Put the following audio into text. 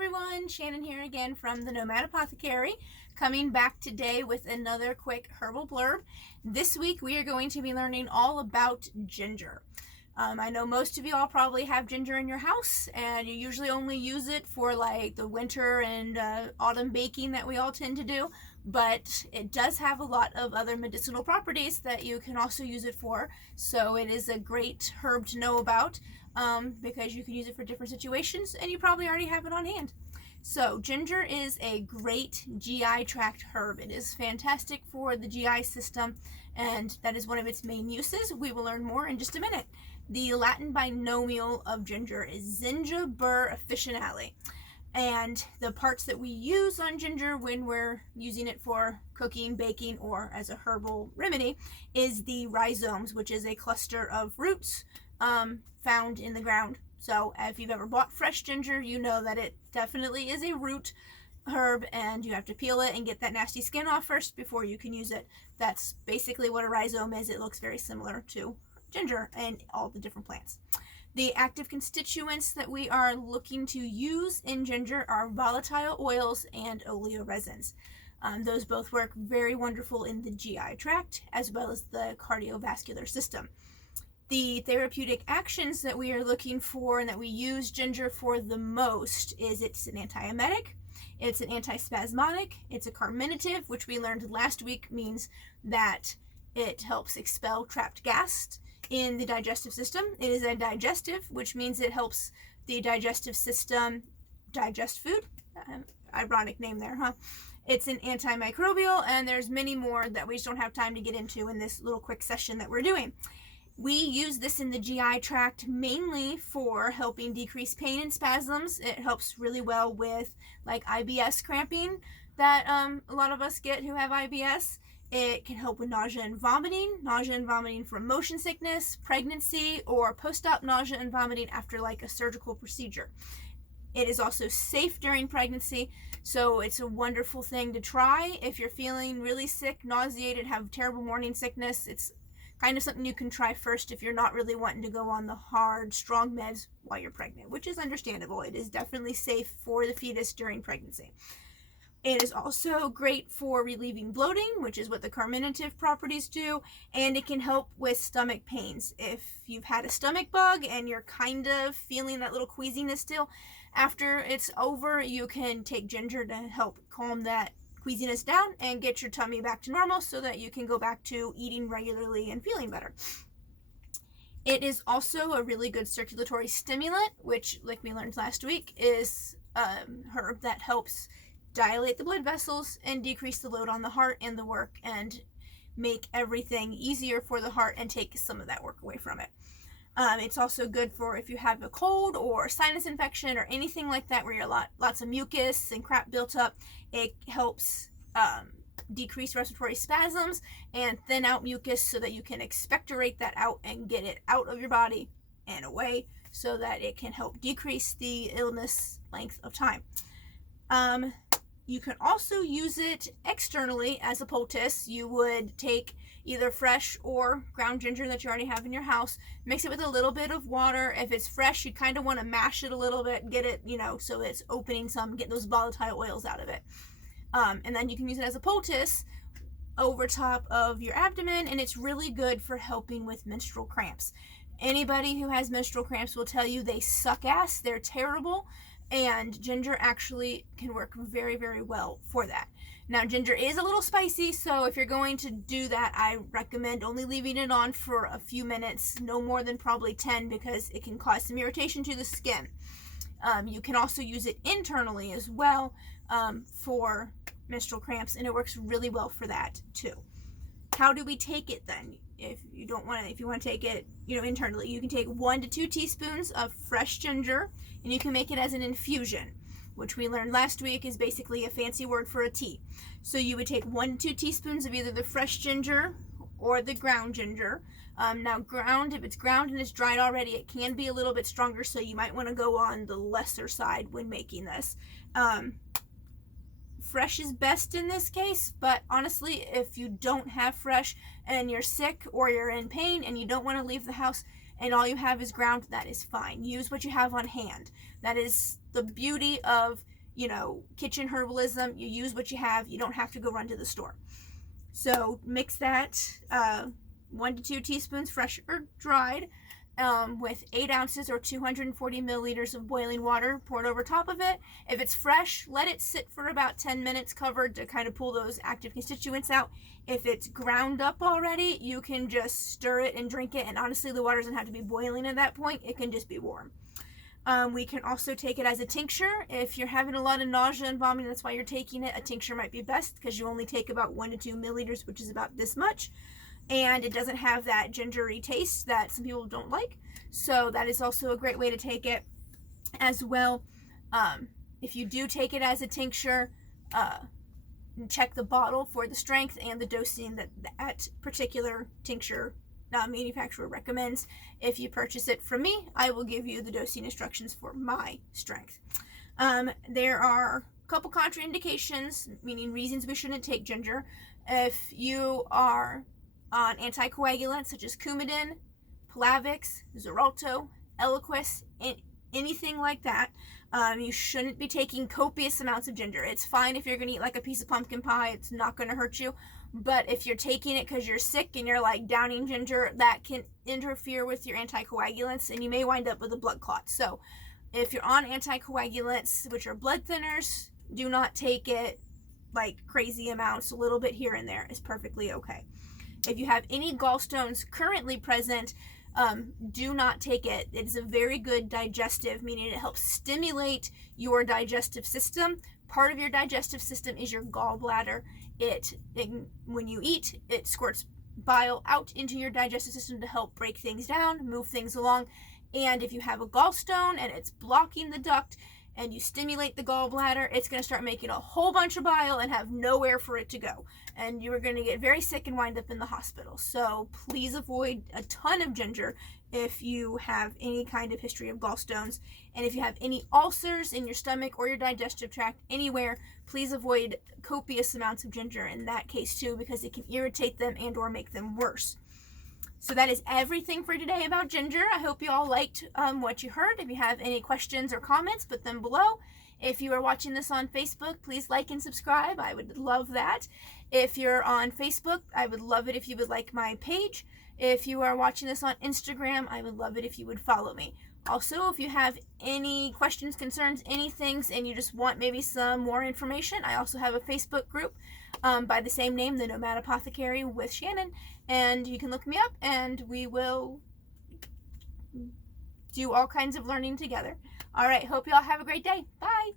everyone, Shannon here again from the Nomad Apothecary, coming back today with another quick herbal blurb. This week we are going to be learning all about ginger. I know most of you all probably have ginger in your house, and you usually only use it for like the winter and autumn baking that we all tend to do, but it does have a lot of other medicinal properties that you can also use it for, so it is a great herb to know about. Because you can use it for different situations, and you probably already have it on hand. So ginger is a great GI tract herb. It is fantastic for the GI system, and that is one of its main uses. We will learn more in just a minute. The Latin binomial of ginger is Zinga bur officinale, and the parts that we use on ginger when we're using it for cooking, baking, or as a herbal remedy is the rhizomes, which is a cluster of roots found in the ground. So if you've ever bought fresh ginger, you know that it definitely is a root herb, and you have to peel it and get that nasty skin off first before you can use it. That's basically what a rhizome is. It looks very similar to ginger and all the different plants. The active constituents that we are looking to use in ginger are volatile oils and oleoresins. Those both work very wonderful in the GI tract as well as the cardiovascular system. The therapeutic actions that we are looking for and that we use ginger for the most is it's an antiemetic, it's an antispasmodic, it's a carminative, which we learned last week means that it helps expel trapped gas in the digestive system. It is a digestive, which means it helps the digestive system digest food. Ironic name there, huh? It's an antimicrobial, and there's many more that we just don't have time to get into in this little quick session that we're doing. We use this in the GI tract mainly for helping decrease pain and spasms. It helps really well with like IBS cramping that a lot of us get who have IBS. It can help with nausea and vomiting from motion sickness, pregnancy, or post-op nausea and vomiting after like a surgical procedure. It is also safe during pregnancy, so it's a wonderful thing to try if you're feeling really sick, nauseated, have terrible morning sickness. It's kind of something you can try first if you're not really wanting to go on the hard, strong meds while you're pregnant, which is understandable. It is definitely safe for the fetus during pregnancy. It is also great for relieving bloating, which is what the carminative properties do, and it can help with stomach pains. If you've had a stomach bug and you're kind of feeling that little queasiness still, after it's over, you can take ginger to help calm that queasiness down and get your tummy back to normal so that you can go back to eating regularly and feeling better. It is also a really good circulatory stimulant, which, like we learned last week, is a herb that helps dilate the blood vessels and decrease the load on the heart and the work and make everything easier for the heart and take some of that work away from it. It's also good for if you have a cold or sinus infection or anything like that where you're lots of mucus and crap built up. It helps decrease respiratory spasms and thin out mucus so that you can expectorate that out and get it out of your body and away so that it can help decrease the illness length of time. You can also use it externally as a poultice. You would take either fresh or ground ginger that you already have in your house, mix it with a little bit of water. If it's fresh, you kind of want to mash it a little bit, get it, so it's opening some, get those volatile oils out of it. And then you can use it as a poultice over top of your abdomen, and it's really good for helping with menstrual cramps. Anybody who has menstrual cramps will tell you they suck ass, they're terrible, and ginger actually can work very, very well for that. Now, ginger is a little spicy, so if you're going to do that, I recommend only leaving it on for a few minutes, no more than probably 10, because it can cause some irritation to the skin. You can also use it internally as well for menstrual cramps, and it works really well for that too. How do we take it then? If you want to take it, internally, you can take 1 to 2 teaspoons of fresh ginger, and you can make it as an infusion, which we learned last week is basically a fancy word for a tea. So you would take 1 to 2 teaspoons of either the fresh ginger or the ground ginger. Now if it's ground and it's dried already, it can be a little bit stronger, so you might want to go on the lesser side when making this. Fresh is best in this case, but honestly, if you don't have fresh and you're sick or you're in pain and you don't want to leave the house and all you have is ground, that is fine. Use what you have on hand. That is the beauty of, kitchen herbalism. You use what you have. You don't have to go run to the store. So mix that 1 to 2 teaspoons fresh or dried with 8 ounces or 240 milliliters of boiling water poured over top of it. If it's fresh, let it sit for about 10 minutes covered to kind of pull those active constituents out. If it's ground up already, you can just stir it and drink it. And honestly, the water doesn't have to be boiling at that point. It can just be warm. We can also take it as a tincture. If you're having a lot of nausea and vomiting, that's why you're taking it. A tincture might be best because you only take about 1 to 2 milliliters, which is about this much. And it doesn't have that gingery taste that some people don't like. So that is also a great way to take it as well. If you do take it as a tincture, check the bottle for the strength and the dosing that particular tincture manufacturer recommends. If you purchase it from me, I will give you the dosing instructions for my strength. There are a couple contraindications, meaning reasons we shouldn't take ginger. If you are on anticoagulants such as Coumadin, Plavix, Xarelto, Eliquis, anything like that, you shouldn't be taking copious amounts of ginger. It's fine if you're going to eat like a piece of pumpkin pie. It's not going to hurt you. But if you're taking it because you're sick and you're like downing ginger, that can interfere with your anticoagulants and you may wind up with a blood clot. So if you're on anticoagulants, which are blood thinners, do not take it like crazy amounts. A little bit here and there is perfectly okay. If you have any gallstones currently present, do not take it. It is a very good digestive, meaning it helps stimulate your digestive system. Part of your digestive system is your gallbladder. When you eat, it squirts bile out into your digestive system to help break things down, move things along. And if you have a gallstone and it's blocking the duct and you stimulate the gallbladder, it's going to start making a whole bunch of bile and have nowhere for it to go. And you are going to get very sick and wind up in the hospital. So please avoid a ton of ginger if you have any kind of history of gallstones. And if you have any ulcers in your stomach or your digestive tract anywhere, please avoid copious amounts of ginger in that case too, because it can irritate them and or make them worse. So that is everything for today about ginger. I hope you all liked what you heard. If you have any questions or comments, put them below. If you are watching this on Facebook, please like and subscribe. I would love that. If you're on Facebook, I would love it if you would like my page. If you are watching this on Instagram, I would love it if you would follow me. Also, if you have any questions, concerns, any things, and you just want maybe some more information, I also have a Facebook group by the same name, the Nomad Apothecary with Shannon, and you can look me up and we will do all kinds of learning together. All right, hope you all have a great day. Bye.